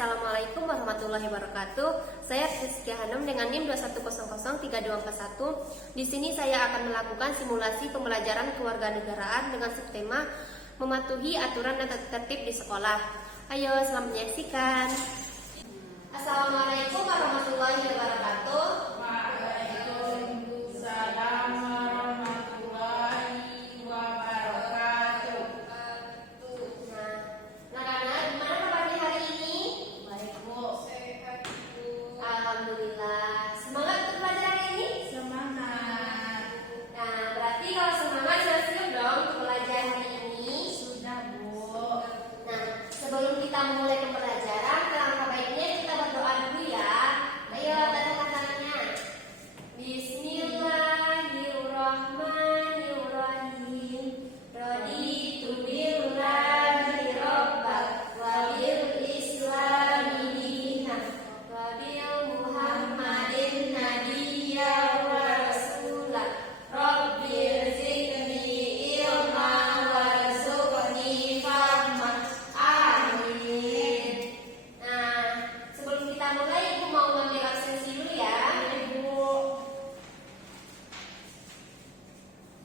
Assalamualaikum warahmatullahi wabarakatuh. Saya Rizky Hanum dengan NIM 21003241. Di sini saya akan melakukan simulasi pembelajaran kewarganegaraan dengan subtema mematuhi aturan dan tertib di sekolah. Ayo, selamat menyaksikan. Assalamualaikum warahmatullahi wabarakatuh. Waalaikumsalam warahmatullahi wabarakatuh. Nah, anak-anak, gimana kabarnya hari ini? Baik, Bu. Sehat, Bu. Alhamdulillah. Semangat untuk belajar hari ini? Semangat. Nah, berarti kalau semangat siap-siap dong untuk belajar hari ini. Sudah, Bu. Nah, sebelum kita mulai pembelajaran, alangkah baiknya kita berdoa dulu ya. Ayo, tanda tangannya. Bismillahirrahmanirrahim. Raditu billahi rabban wa bil islami dinan wa bil Muhammadin nabiyya wa rasulah. Rabbil zidni ilma warzuqni fahma. Amin. Nah, sebelum kita mulai, Ibu mau ngambil absensi dulu ya. Ibu.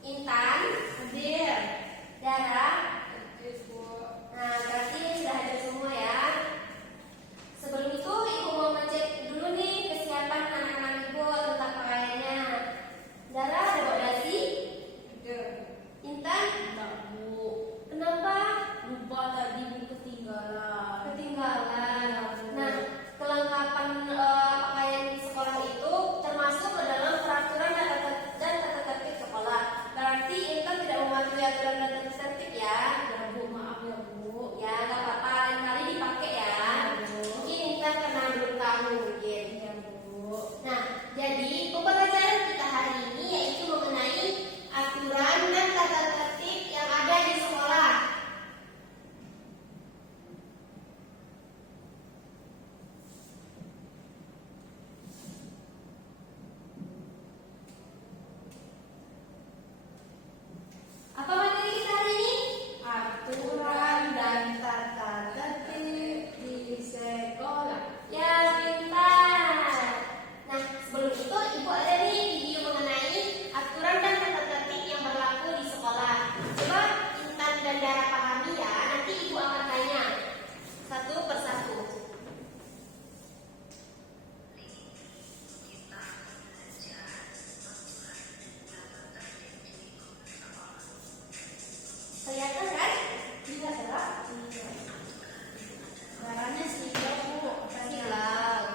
Intan, Hadir. Dara. Hadir, Bu. Nah, berarti sudah hadir semua ya. Sebelum itu, Ibu mau ngecek dulu nih kesiapan anak-anak Ibu tentang pakaiannya. Dara ada bawa dasi? Hadir. Intan, Enggak, Bu. kenapa? Lupa tadi Bu ketinggalan. Ketinggalan. Nah, kelengkapan pakaian di sekolah itu termasuk ke dalam peraturan dan tata tertib sekolah. Berarti Intan tidak mematuhi aturan dan tata tertib ya. Ya, Bu, maaf ya, Bu. Ya, nggak apa-apa. Lain kali dipakai ya. Mungkin Intan karena belum tahu mungkin. Iya, Bu. Nah, jadi pembelajaran kita hari ini yaitu mengenai aturan dan tata tertib yang ada di sekolah. Apa materi kita hari ini? Aturan dan tata tertib di sekolah. Ya, pintar. Nah, sebelum itu Ibu ada nih video mengenai aturan dan tata tertib yang berlaku di sekolah. Coba Intan dan Dara pahami ya. Nanti Ibu akan tanya satu persatu. Kelihatan kan? Bisa gerak? Caranya silau, Bu. Silau.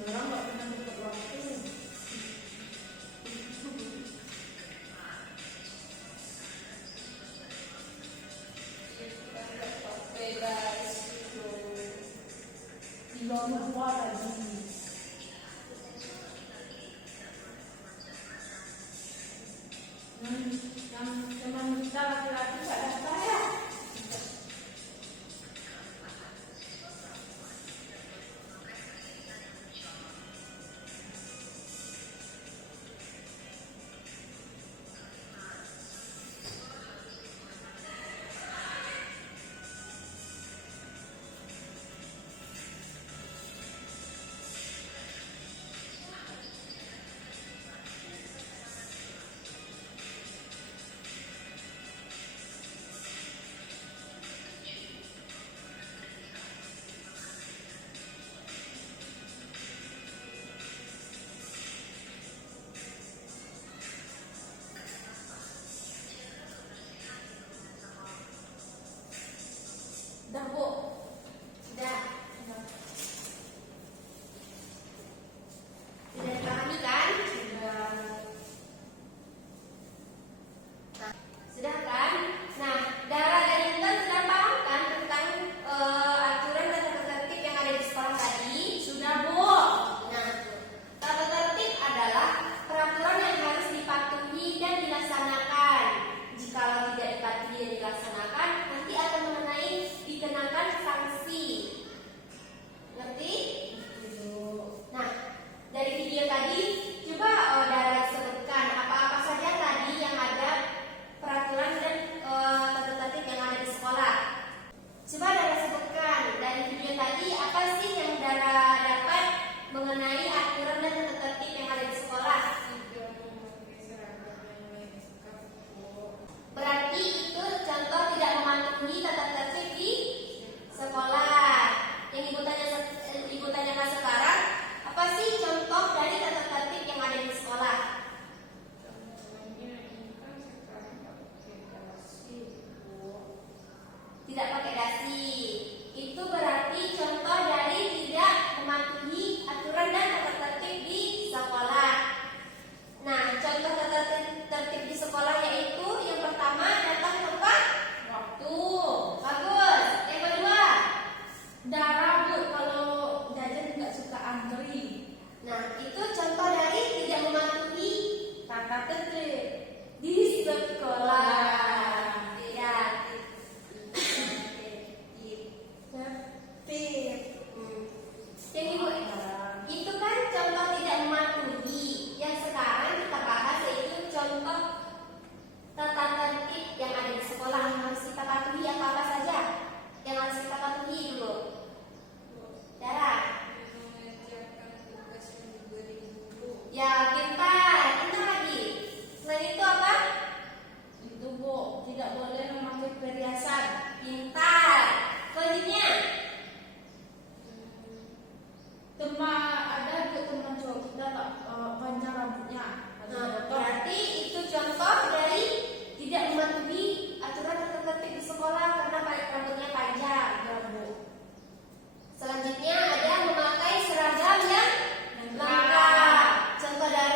Orang nggak pernah tepat waktu. Oke guys, di nomor 2 lagi. Yang teman kita laki-laki nggak daftar ya? Nah, itu contoh dari tidak mematuhi tata tertib di sekolah. Ya. tertib. Jadi Bu, itu kan contoh tidak mematuhi. Yang sekarang kita bahas yaitu contoh tata tertib yang ada di sekolah yang harus kita patuhi. Apa saja yang harus kita patuhi dulu? Dara. Mengerjakan tugas yang diberi guru. Ya, pintar. Pintar lagi. Selain itu apa? Itu Bu, tidak boleh memakai perhiasan. Pintar. Selanjutnya, Ada teman cowok kita tak panjang rambutnya. berarti itu contoh dari tidak mematuhi aturan tata tertib di sekolah karena rambutnya panjang. Ya Bu. Selanjutnya ada memakai seragam yang lengkap. Contoh dari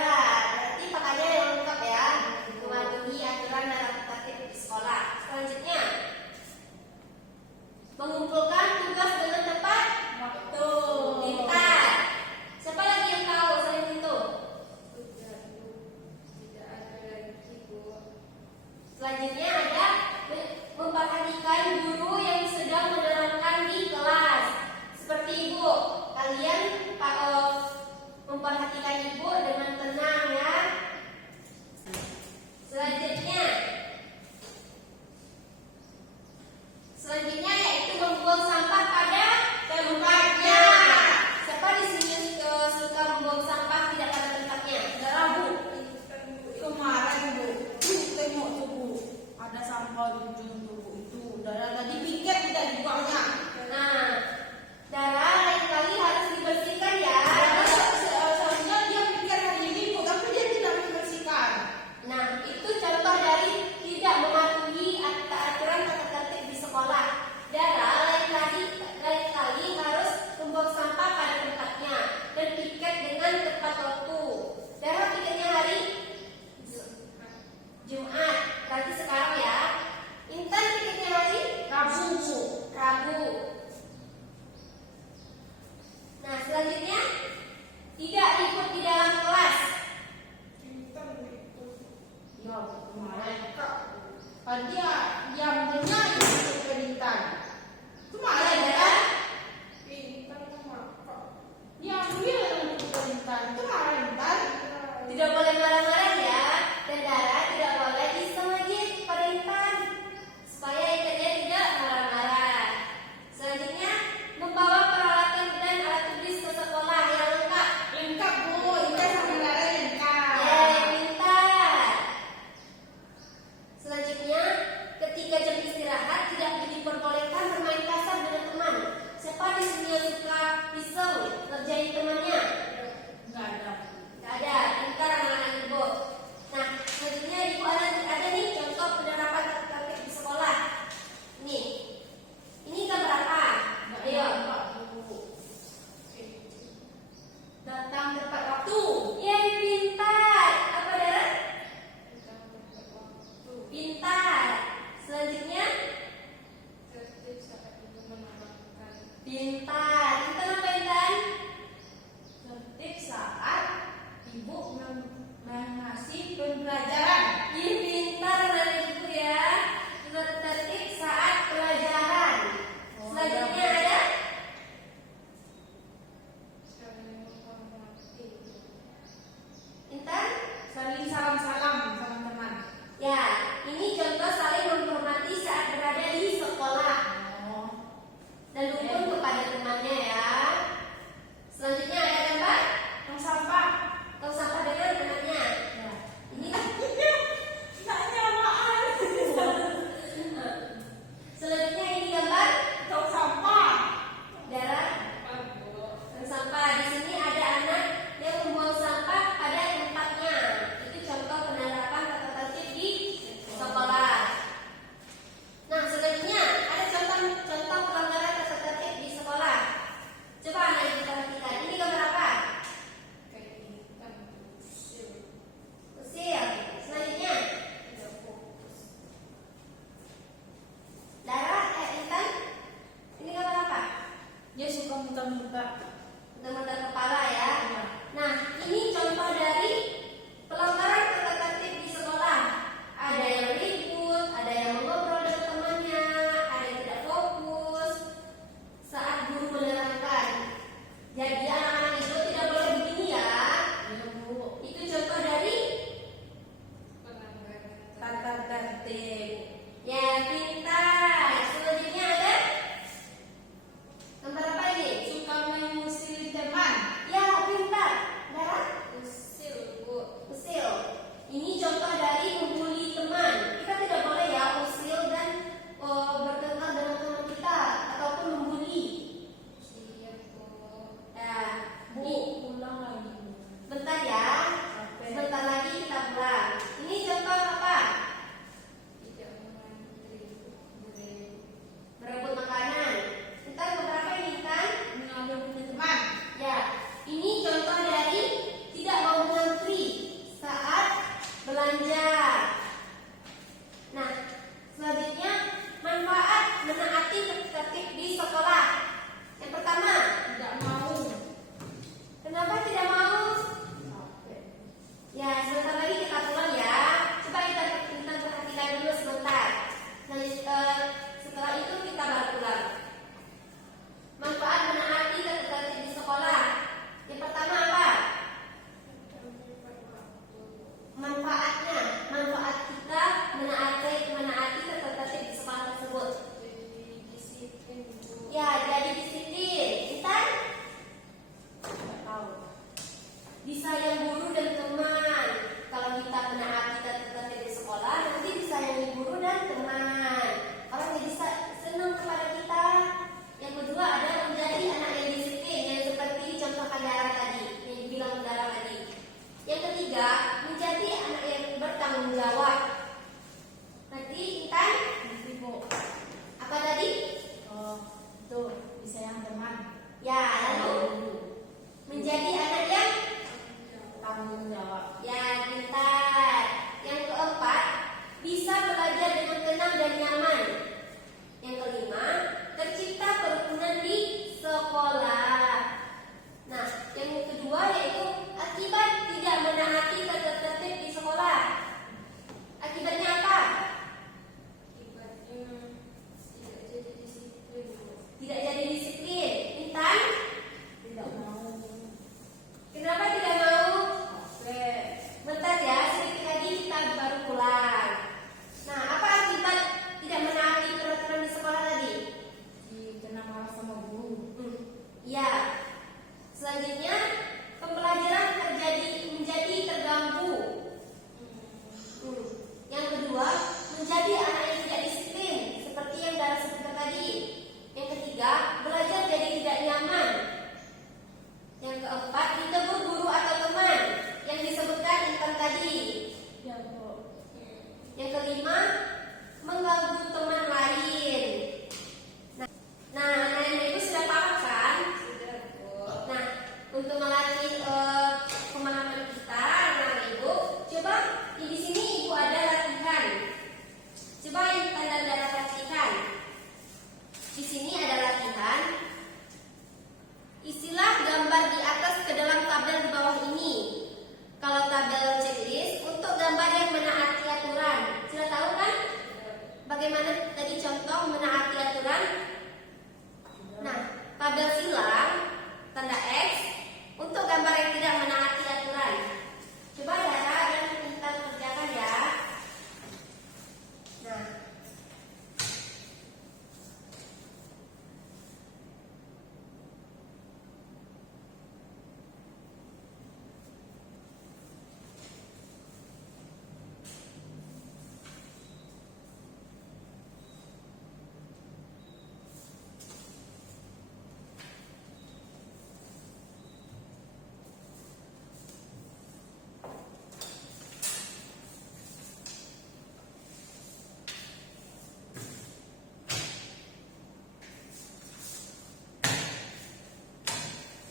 disayang guru dan teman. Kalau kita menaati tata tertib di sekolah, nanti disayangi guru dan teman. Orang jadi senang kepada kita. Yang kedua ada menjadi anak yang disiplin, yang seperti contoh Dara tadi, yang dibilang Dara tadi. Yang ketiga, menjadi anak yang bertanggung jawab. Nanti Intan, Bu. apa tadi? Oh, itu disayang teman. Ya, lalu menjadi anak yang Tanggung jawab. ya pintar. Yang keempat, bisa belajar dengan tenang dan nyaman. Yang kelima, tercipta kerukunan di sekolah. Nah, yang kedua yaitu akibat tidak menaati tata tertib di sekolah. Akibatnya apa? Tidak jadi disiplin. Intan, Tidak mau. kenapa tidak mau? Oke. Bentar ya, sedikit lagi kita baru pulang. Nah, apa akibat tidak menaati peraturan di sekolah tadi? Kena marah sama guru. Ya. Selanjutnya, pembelajaran menjadi terganggu. Yang kedua, menjadi anak yang tidak disiplin, seperti yang Dara sebutkan tadi. Yang ketiga, belajar jadi tidak nyaman. Yang keempat, ditegur guru atau teman, yang disebutkan Intan tadi. Ya, Bu. Yang kelima, mengganggu teman lain. Nah, anak-anak ibu sudah paham kan? Sudah, Bu. Nah, untuk melatih pemahaman kita, anak-anak ibu, coba di sini ibu ada latihan. Coba Intan dan Dara perhatikan. Di sini ada latihan. Isilah gambar di atas ke dalam tabel di bawah ini. Kalau tabel checklist untuk gambar yang menaati aturan. Sudah tahu kan? Bagaimana tadi contoh menaati aturan? Nah, tabel silang tanda X untuk gambar yang tidak menaati aturan. Coba Dara dan Intan kerjakan ya. Nah,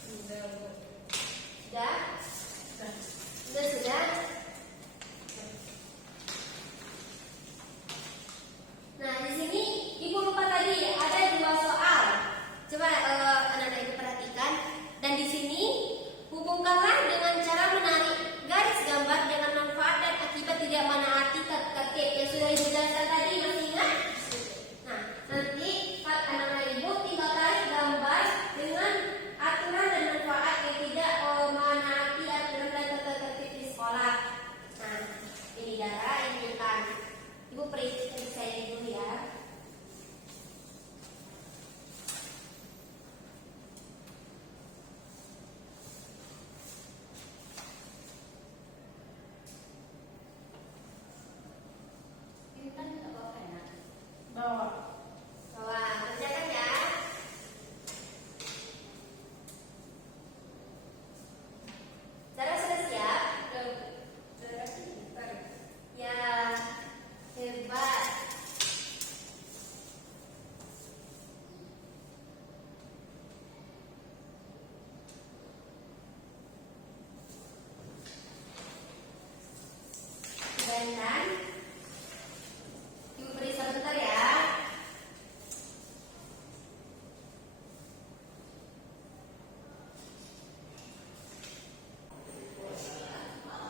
Sudah, Bu. sudah? Sudah? Nah, di sini ibu lupa tadi ada 2 soal. Coba anak-anak ibu perhatikan. Dan di sini hubungkanlah dengan cara menarik garis gambar dengan manfaat dan akibat tidak menaati tata tertib yang sudah ibu jelaskan tadi. Masih ingat? Nah, nanti anak-anak ibu tinggal tarik gambar dengan aturan dan manfaat yang tidak menaati aturan dan tata tertib di sekolah. Nah, ini Dara, ini Intan. Ibu perhatikan saya dulu ya. Intan nggak bawa pena? Bawa. Bawa, kerjakan ya. Dara sudah siap? Saya pintar. Ya, hebat. Dan ibu beri sebentar ya.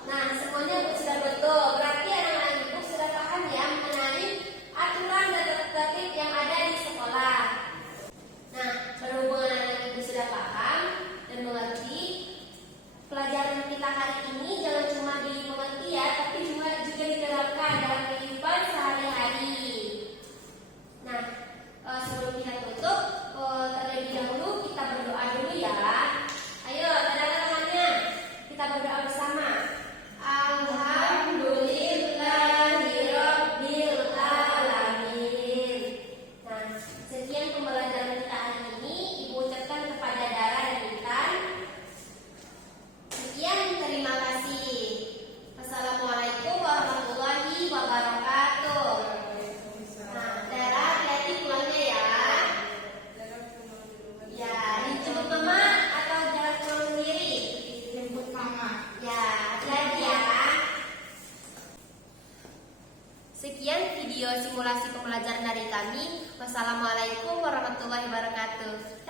Nah, semuanya sudah betul. Berarti anak-anak ibu sudah paham ya mengenai aturan dan tata tertib yang ada di sekolah. Nah, berhubung anak-anak ibu sudah paham dan mengerti, pelajaran kita hari ini jangan cuma dimengerti ya, tapi juga diterapkan dalam kehidupan sehari-hari. Nah, sebelum kita tutup, terlebih dahulu kita berdoa dulu ya. Ayo, saudara temannya, kita berdoa. wabarakatuh.